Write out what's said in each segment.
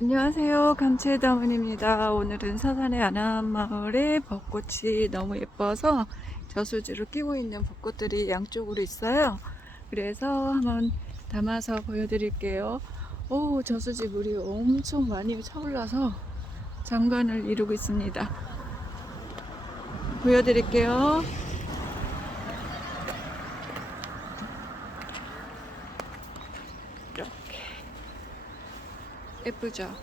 안녕하세요. 감채다문입니다. 오늘은 서산의 아나마을에 벚꽃이 너무 예뻐서 저수지로 끼고 있는 벚꽃들이 양쪽으로 있어요. 그래서 한번 담아서 보여드릴게요. 오, 저수지 물이 엄청 많이 차올라서 장관을 이루고 있습니다. 보여드릴게요. 이렇게 예쁘죠?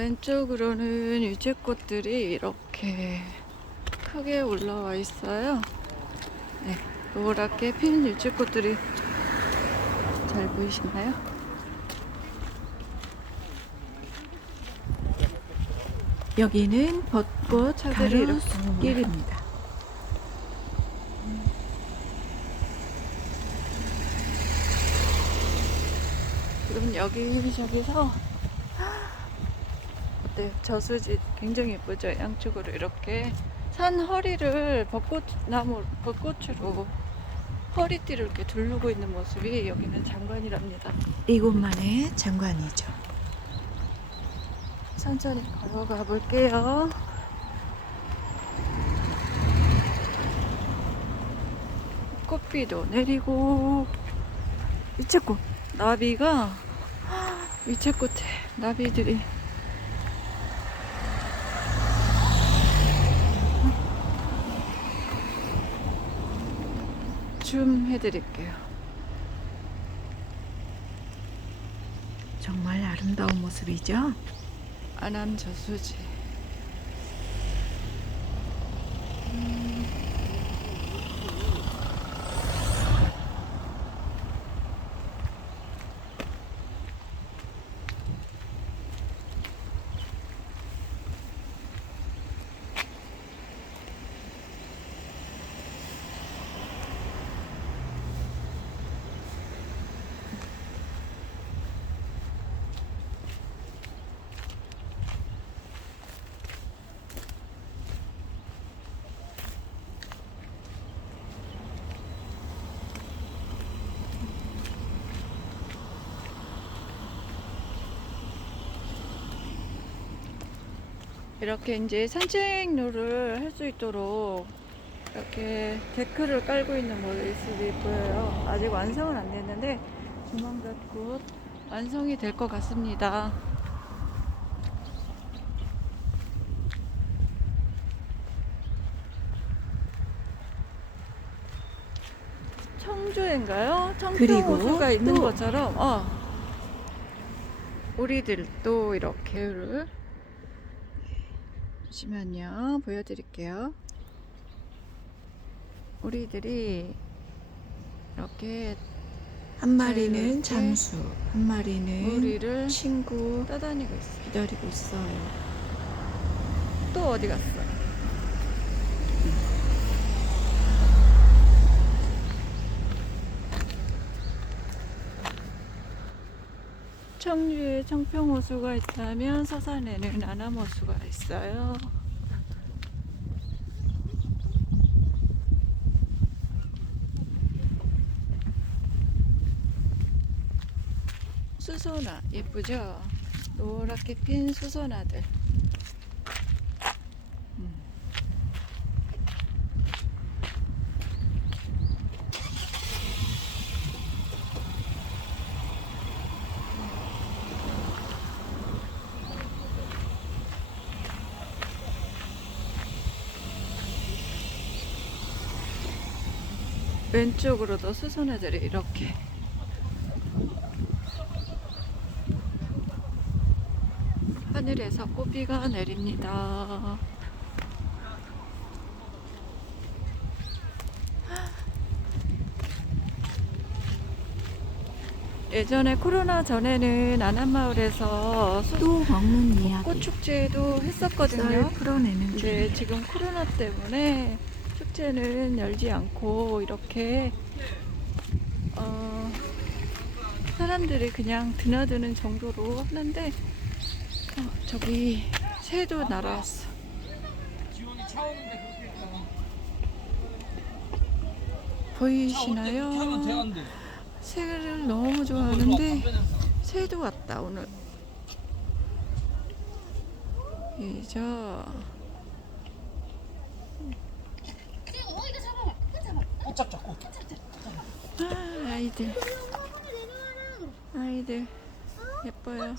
왼쪽으로는 유채꽃들이 이렇게 크게 올라와 있어요. 네, 노랗게 핀 유채꽃들이 잘 보이시나요? 여기는 벚꽃 차들이 이렇게 길입니다. 지금 여기저기서 어때요? 저수지 굉장히 예쁘죠? 양쪽으로 이렇게 산 허리를 벚꽃나무 벚꽃으로 허리띠를 이렇게 두르고 있는 모습이 여기는 장관이랍니다. 이곳만의 장관이죠. 천천히 걸어가 볼게요. 꽃비도 내리고 위채꽃 나비가 위채꽃에 나비들이 줌 해드릴게요. 정말 아름다운 모습이죠. 안암 저수지. 이렇게 이제 산책로를 할 수 있도록 이렇게 데크를 깔고 있는 모습이 보여요. 아직 완성은 안 됐는데 조만간 곧 완성이 될 것 같습니다. 청주인가요? 그리고 청평호수가 있는 또- 것처럼 어. 우리들도 이렇게 잠시만요. 보여드릴게요. 우리들이 이렇게 한 마리는 잠수, 한 마리는 우리를 친구 떠다니고 있어. 기다리고 있어요. 또 어디 갔어? 청주에 청평호수가 있다면 서산에는 아나모수가 있어요. 수소나 예쁘죠? 노랗게 핀 수소나들. 왼쪽으로도 수선애들이 이렇게 하늘에서 꽃비가 내립니다. 예전에 코로나 전에는 안암마을에서 수- 또 먹는 이야기. 꽃 축제도 썰 했었거든요. 풀어내는 중. 이제 지금 코로나 때문에 번째는 열지 않고 이렇게 어, 사람들이 그냥 드나드는 정도로 하는데 어, 저기 새도 날아왔어. 보이시나요? 새를 너무 좋아하는데 새도 왔다 오늘. 이저 아, 아이들. 아이들 예뻐요. 아,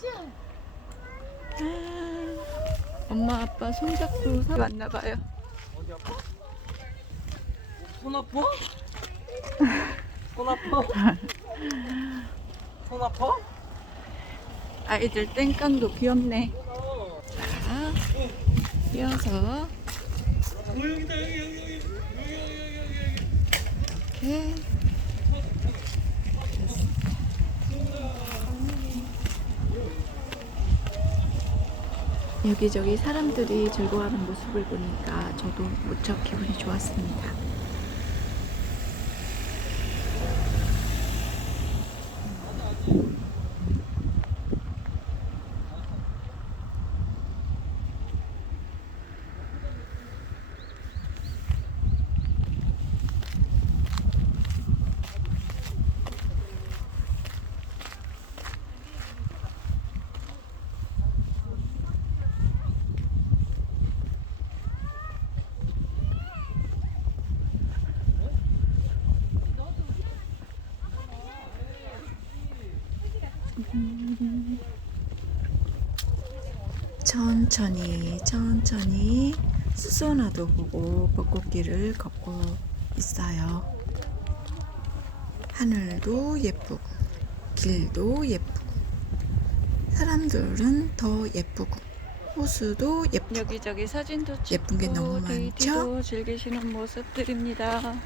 엄마 아빠 손잡고 사- 왔나 봐요. 어디 아파? 손 아파? 손 아파? 손 아파? 아이들 땡깡도 귀엽네. 자, 이어서 이렇게 여기저기 사람들이 즐거워하는 모습을 보니까 저도 무척 기분이 좋았습니다. 천천히 천천히 수소나도 보고 벚꽃길을 걷고 있어요. 하늘도 예쁘고 길도 예쁘고 사람들은 더 예쁘고 호수도 예쁘고 여기저기 사진도 찍고 예쁜 게 너무 많죠? 데이트도 즐기시는 모습들입니다.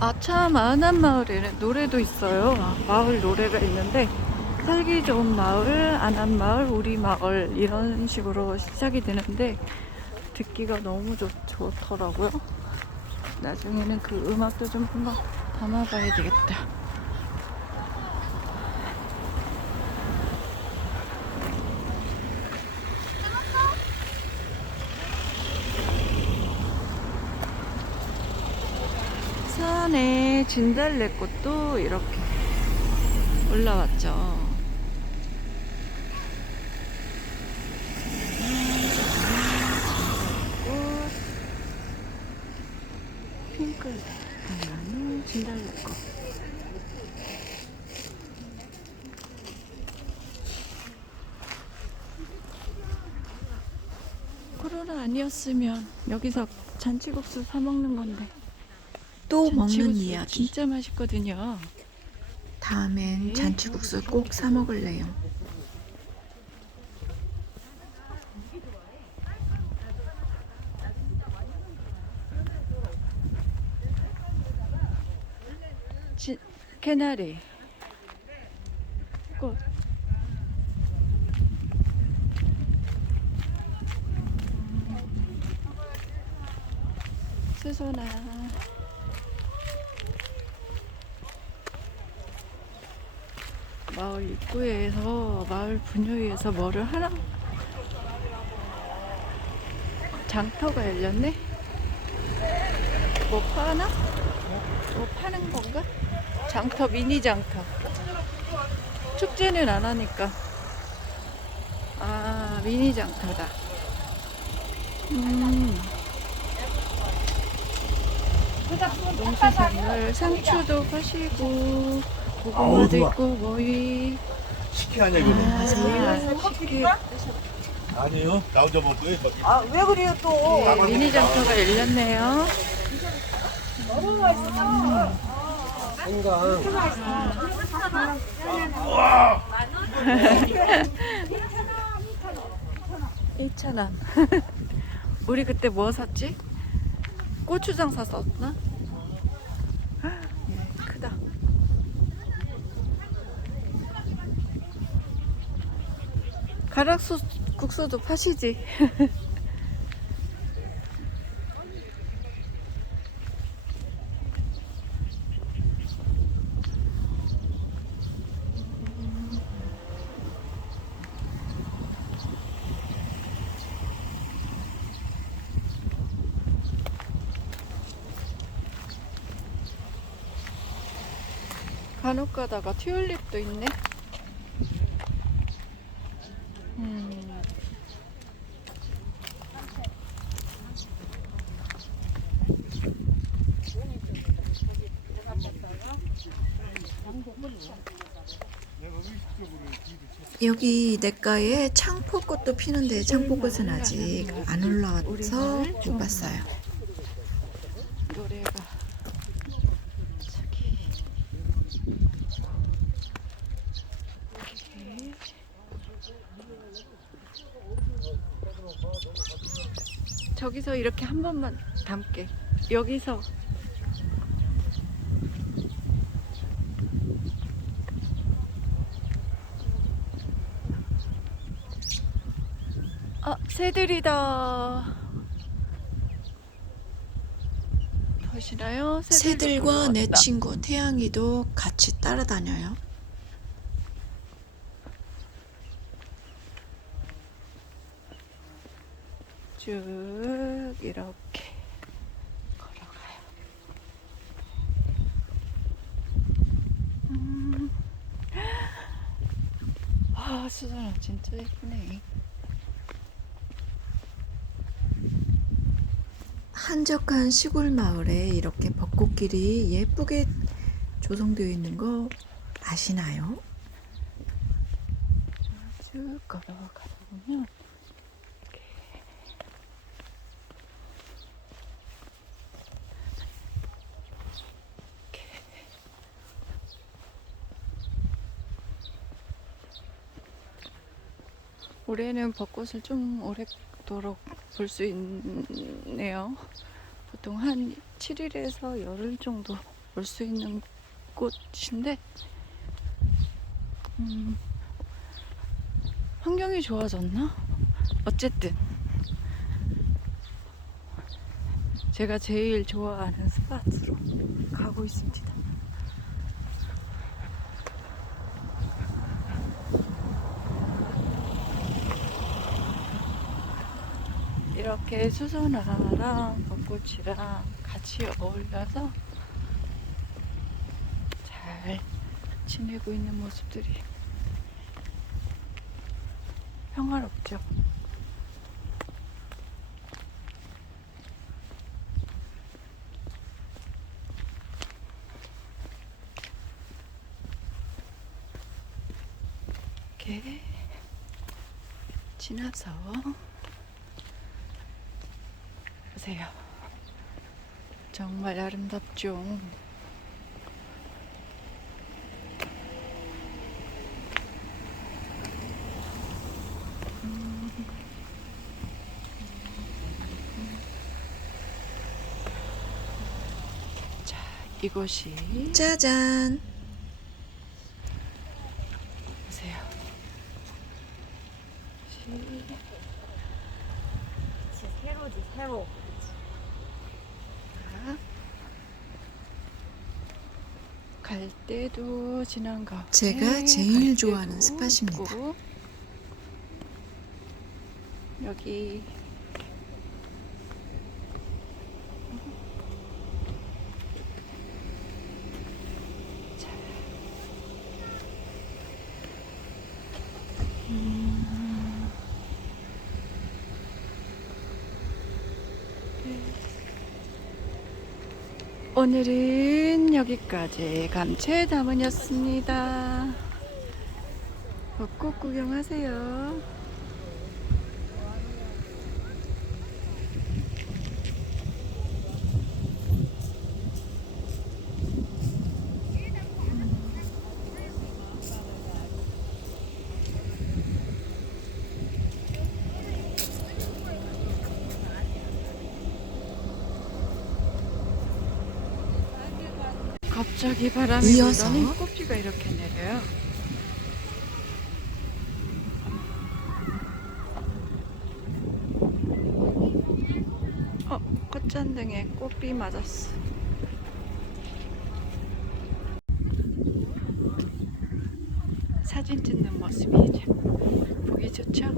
아참 안한 마을에는 노래도 있어요. 아, 마을 노래가 있는데 살기 좋은 마을, 안한 마을, 우리 마을 이런 식으로 시작이 되는데 듣기가 너무 좋, 좋더라고요. 나중에는 그 음악도 좀 한번 담아봐야 되겠다. 진달래꽃도 이렇게 올라왔죠. 진달래꽃, 핑크 하나는 진달래꽃. 코로나 아니었으면 여기서 잔치국수 사 먹는 건데. 또 먹는 이야기. 진짜 맛있거든요. 다음엔 네. 잔치국수 꼭 사 먹을래요. 지, 캐나리. 꽃. 수소나 마을 입구에서 마을 분유위에서 뭐를 하나? 장터가 열렸네? 뭐 파나? 뭐 파는 건가? 장터 미니 장터. 축제는 안 하니까. 아 미니 장터다. 음. 농수산물 상추도 파시고 고구마도. 있고 모이 식혜하냐 이거는? 아 아니요 나 혼자 먹고요 아, 왜 그래요 또? 네, 미니 장터가 열렸네요 이 2,000원. 우리 그때 뭐 샀지? 고추장 샀었나? 가락수 국수도 파시지. 간혹 가다가 튤립도 있네. 여기 냇가에 창포꽃도 피는데 창포꽃은 아직 안 올라와서 못 봤어요. 저기서 이렇게 한 번만 담게 여기서 새들이다 보시나요? 새들과 내. 친구 태양이도 같이 따라다녀요. 쭉 이렇게 걸어가요. 음. 아, 수선아 진짜 예쁘네. 한적한 시골 마을에 이렇게 벚꽃길이 예쁘게 조성되어 있는 거 아시나요? 쭉 걸어가다 보면 올해는 벚꽃을 좀 오래 도록 볼 수 있네요. 보통 한 7일에서 열흘 정도 볼 수 있는 꽃인데, 음, 환경이 좋아졌나? 어쨌든 제가 제일 좋아하는 스팟으로 가고 있습니다. 이렇게 수선화랑 벚꽃이랑 같이 어울려서 잘 지내고 있는 모습들이 평화롭죠. 이렇게 지나서 보세요. 정말 아름답죠. 자, 이곳이 짜잔! 보세요. 세로지 세로 갈 때도 지난 가. 제가 제일 좋아하는 스팟입니다. 여기 오늘은 여기까지 감채 담은이었습니다. 벚꽃 구경하세요. 갑자기 바람이 이어서 불더니 꽃비가 이렇게 내려요. 어, 꽃잔등에 꽃비 맞았어. 사진 찍는 모습이 보기 좋죠?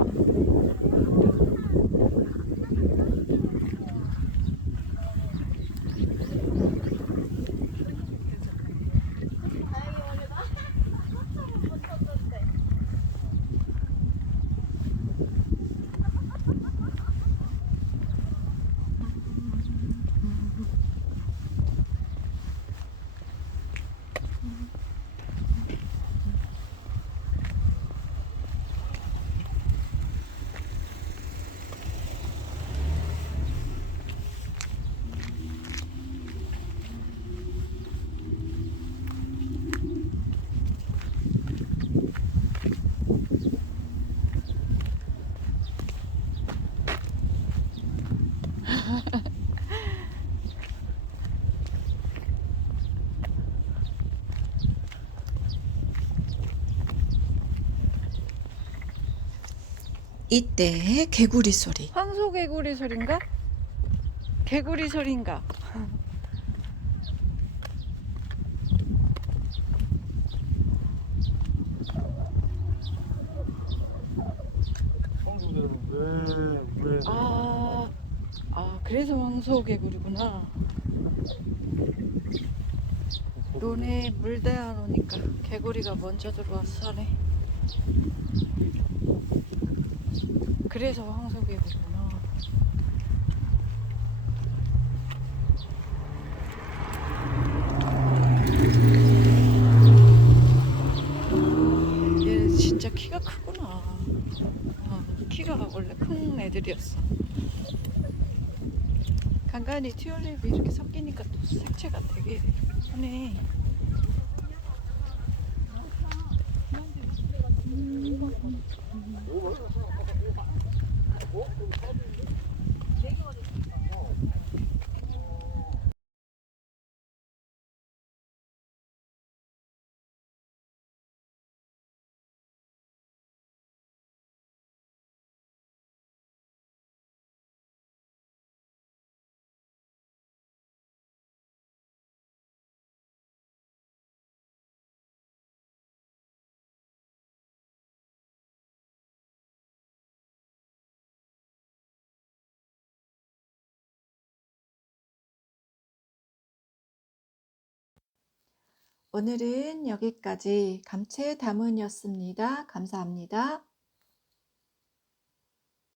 이때 개구리 소리. 황소 개구리 소린가? 개구리 소린가? 아, 아 그래서 황소 개구리구나. 논에 물 대어 놓으니까 개구리가 먼저 들어와서 사네. 그래서 황소 개구리구나. 얘 진짜 키가 크구나. 어, 키가 원래 큰 애들이었어. 간간히 튜올립이 이렇게 섞이니까 또 색채가 되게 하네. Oh, 오늘은 여기까지 감채 담은이었습니다. 감사합니다.